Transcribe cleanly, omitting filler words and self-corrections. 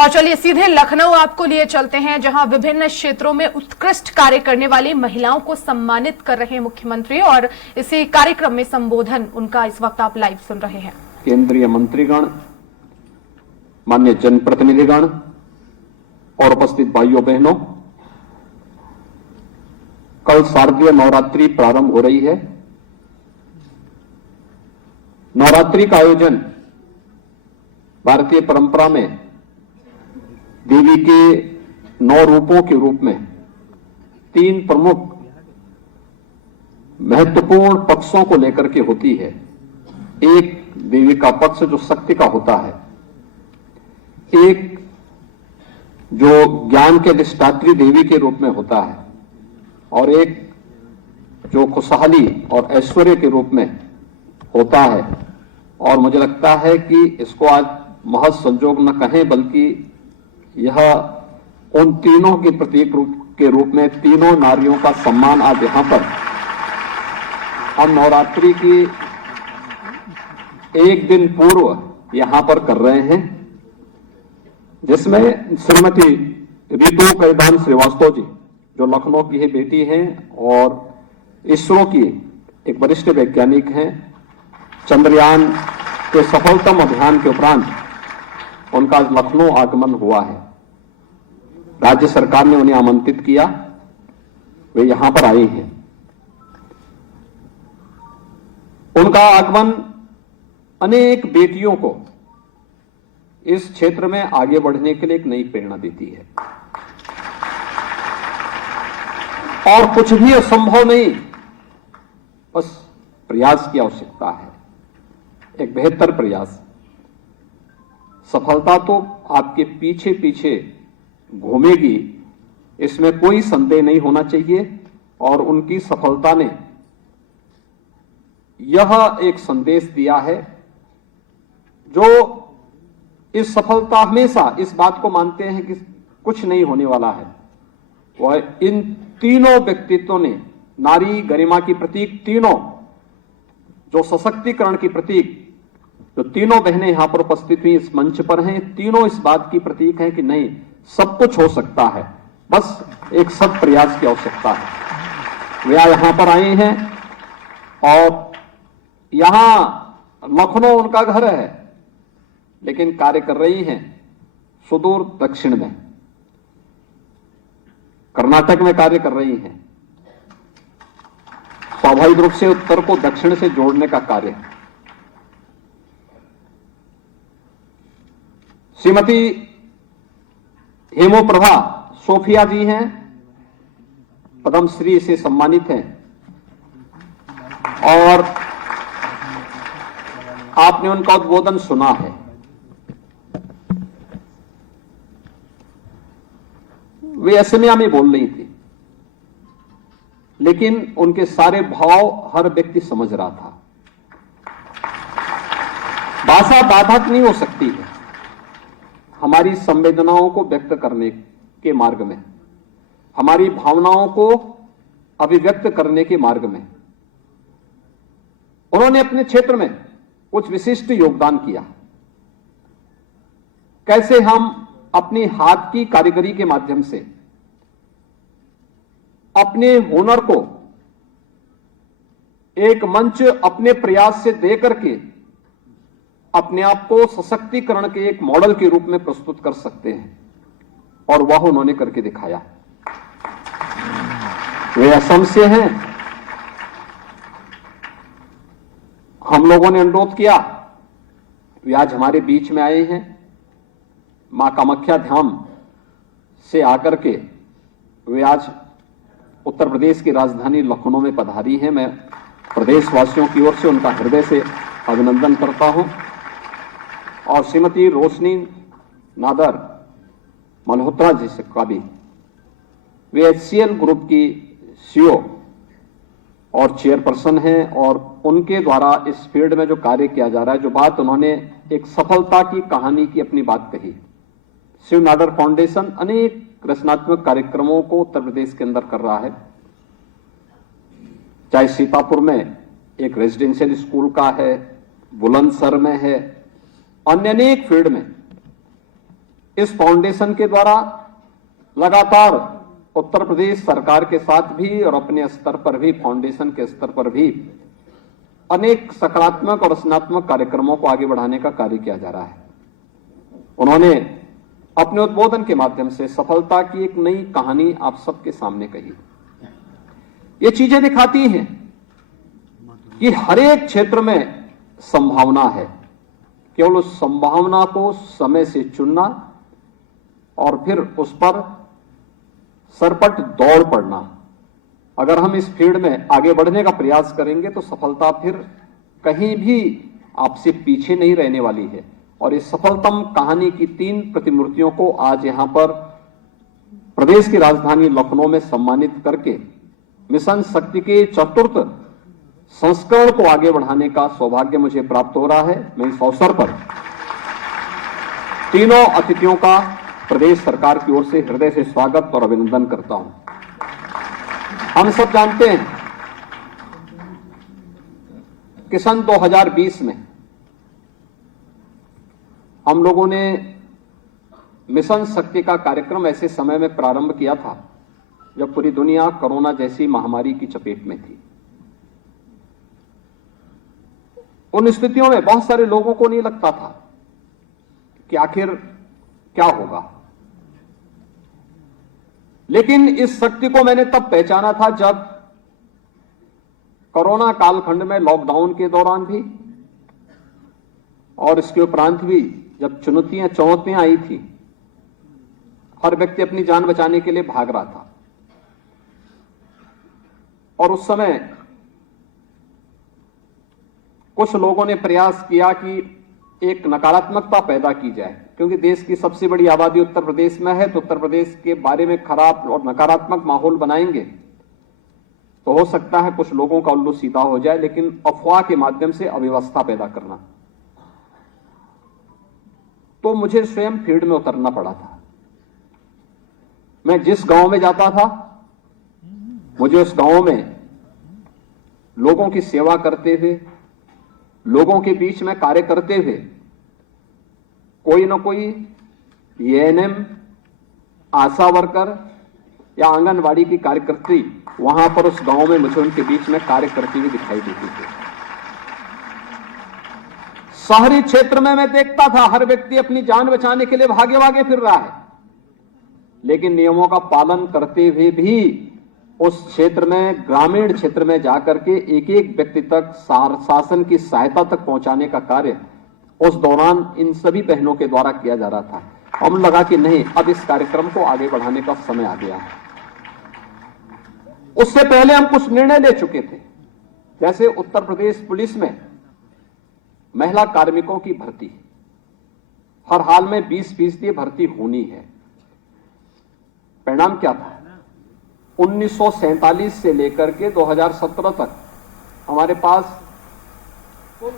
और चलिए सीधे लखनऊ आपको लिए चलते हैं, जहां विभिन्न क्षेत्रों में उत्कृष्ट कार्य करने वाली महिलाओं को सम्मानित कर रहे हैं मुख्यमंत्री। और इसी कार्यक्रम में संबोधन उनका इस वक्त आप लाइव सुन रहे हैं। केंद्रीय मंत्रीगण, मान्य जनप्रतिनिधिगण और उपस्थित भाइयों बहनों, कल शारदीय नवरात्रि प्रारंभ हो रही है। नवरात्रि का आयोजन भारतीय परंपरा में देवी के 9 रूपों के रूप में 3 प्रमुख महत्वपूर्ण पक्षों को लेकर के होती है। एक देवी का पक्ष जो शक्ति का होता है, एक जो ज्ञान के अधिष्ठात्री देवी के रूप में होता है, और एक जो खुशहाली और ऐश्वर्य के रूप में होता है। और मुझे लगता है कि इसको आज महज संजोग न कहें, बल्कि यह उन तीनों के प्रतीक के रूप में तीनों नारियों का सम्मान आज यहां पर हम नवरात्रि की एक दिन पूर्व यहां पर कर रहे हैं, जिसमें श्रीमती रितु कैदान श्रीवास्तव जी, जो लखनऊ की ही बेटी हैं और इसरो की एक वरिष्ठ वैज्ञानिक हैं, चंद्रयान के सफलतम अभियान के उपरांत उनका लखनऊ आगमन हुआ है। राज्य सरकार ने उन्हें आमंत्रित किया, वे यहां पर आई हैं। उनका आगमन अनेक बेटियों को इस क्षेत्र में आगे बढ़ने के लिए एक नई प्रेरणा देती है। और कुछ भी असंभव नहीं, बस प्रयास की आवश्यकता है, एक बेहतर प्रयास। सफलता तो आपके पीछे पीछे घूमेगी, इसमें कोई संदेह नहीं होना चाहिए। और उनकी सफलता ने यह एक संदेश दिया है, जो इस सफलता हमेशा इस बात को मानते हैं कि कुछ नहीं होने वाला है। वह इन तीनों व्यक्तित्वों ने, नारी गरिमा की प्रतीक तीनों, जो सशक्तिकरण की प्रतीक, जो तीनों बहनें यहां पर उपस्थित हुई इस मंच पर हैं, तीनों इस बात की प्रतीक हैं कि नहीं, सब कुछ हो सकता है, बस एक सत प्रयास की आवश्यकता है। वे यहां पर आए हैं और यहां लखनऊ उनका घर है, लेकिन कार्य कर रही हैं सुदूर दक्षिण में, कर्नाटक में कार्य कर रही हैं। स्वाभाविक रूप से उत्तर को दक्षिण से जोड़ने का कार्य है। श्रीमती हेमोप्रभा सोफिया जी हैं, पद्मश्री से सम्मानित हैं, और आपने उनका उद्बोधन सुना है। वे असमिया में बोल रही थी, लेकिन उनके सारे भाव हर व्यक्ति समझ रहा था। भाषा बाधक नहीं हो सकती है हमारी संवेदनाओं को व्यक्त करने के मार्ग में, हमारी भावनाओं को अभिव्यक्त करने के मार्ग में। उन्होंने अपने क्षेत्र में कुछ विशिष्ट योगदान किया। कैसे हम अपनी हाथ की कारीगरी के माध्यम से अपने हुनर को एक मंच अपने प्रयास से दे करके अपने आप को सशक्तिकरण के एक मॉडल के रूप में प्रस्तुत कर सकते हैं, और वह उन्होंने करके दिखाया। वे असम से हैं। हम लोगों ने अनुरोध किया, वे आज हमारे बीच में आए हैं। मां कामाख्या धाम से आकर के वे आज उत्तर प्रदेश की राजधानी लखनऊ में पधारी हैं। मैं प्रदेशवासियों की ओर से उनका हृदय से अभिनंदन करता हूं। और श्रीमती रोशनी नादर मल्होत्रा जी से का भी, वे HCL ग्रुप की CEO और चेयरपर्सन हैं, और उनके द्वारा इस फील्ड में जो कार्य किया जा रहा है, जो बात उन्होंने एक सफलता की कहानी की अपनी बात कही। शिव नाडर फाउंडेशन अनेक रचनात्मक कार्यक्रमों को उत्तर प्रदेश के अंदर कर रहा है, चाहे सीतापुर में एक रेजिडेंशियल स्कूल का है, बुलंदशहर में है, अन्य अनेक फील्ड में। इस फाउंडेशन के द्वारा लगातार उत्तर प्रदेश सरकार के साथ भी और अपने स्तर पर भी, फाउंडेशन के स्तर पर भी अनेक सकारात्मक और रचनात्मक कार्यक्रमों को आगे बढ़ाने का कार्य किया जा रहा है। उन्होंने अपने उद्बोधन के माध्यम से सफलता की एक नई कहानी आप सबके सामने कही। ये चीजें दिखाती हैं कि हर एक क्षेत्र में संभावना है, केवल उस संभावना को समय से चुनना और फिर उस पर सरपट दौड़ पड़ना। अगर हम इस फील्ड में आगे बढ़ने का प्रयास करेंगे तो सफलता फिर कहीं भी आपसे पीछे नहीं रहने वाली है। और इस सफलतम कहानी की 3 प्रतिमूर्तियों को आज यहां पर प्रदेश की राजधानी लखनऊ में सम्मानित करके मिशन शक्ति के 4th संस्करण को आगे बढ़ाने का सौभाग्य मुझे प्राप्त हो रहा है। मैं इस अवसर पर तीनों अतिथियों का प्रदेश सरकार की ओर से हृदय से स्वागत और अभिनंदन करता हूं। हम सब जानते हैं कि सन 2020 में हम लोगों ने मिशन शक्ति का कार्यक्रम ऐसे समय में प्रारंभ किया था जब पूरी दुनिया कोरोना जैसी महामारी की चपेट में थी। उन स्थितियों में बहुत सारे लोगों को नहीं लगता था कि आखिर क्या होगा, लेकिन इस शक्ति को मैंने तब पहचाना था जब कोरोना कालखंड में लॉकडाउन के दौरान भी और इसके उपरांत भी जब चुनौतियां आई थी, हर व्यक्ति अपनी जान बचाने के लिए भाग रहा था। और उस समय कुछ लोगों ने प्रयास किया कि एक नकारात्मकता पैदा की जाए, क्योंकि देश की सबसे बड़ी आबादी उत्तर प्रदेश में है, तो उत्तर प्रदेश के बारे में खराब और नकारात्मक माहौल बनाएंगे तो हो सकता है कुछ लोगों का उल्लू सीधा हो जाए, लेकिन अफवाह के माध्यम से अव्यवस्था पैदा करना। तो मुझे स्वयं फील्ड में उतरना पड़ा था। मैं जिस गांव में जाता था, मुझे उस गांव में लोगों की सेवा करते हुए, लोगों के बीच में कार्य करते हुए कोई ना कोई एएनएम, आशा वर्कर या आंगनवाड़ी की कार्यकर्ती वहां पर उस गांव में मुझे उनके बीच में कार्य करती हुई दिखाई देती थी। शहरी क्षेत्र में मैं देखता था हर व्यक्ति अपनी जान बचाने के लिए भागे भागे फिर रहा है, लेकिन नियमों का पालन करते हुए भी उस क्षेत्र में, ग्रामीण क्षेत्र में जाकर के एक एक व्यक्ति तक शासन की सहायता तक पहुंचाने का कार्य उस दौरान इन सभी बहनों के द्वारा किया जा रहा था। हम लगा कि नहीं, अब इस कार्यक्रम को आगे बढ़ाने का समय आ गया है। उससे पहले हम कुछ निर्णय ले चुके थे, जैसे उत्तर प्रदेश पुलिस में महिला कार्मिकों की भर्ती हर हाल में 20% भर्ती होनी है। परिणाम क्या था? 1947 से लेकर के 2017 तक हमारे पास कुल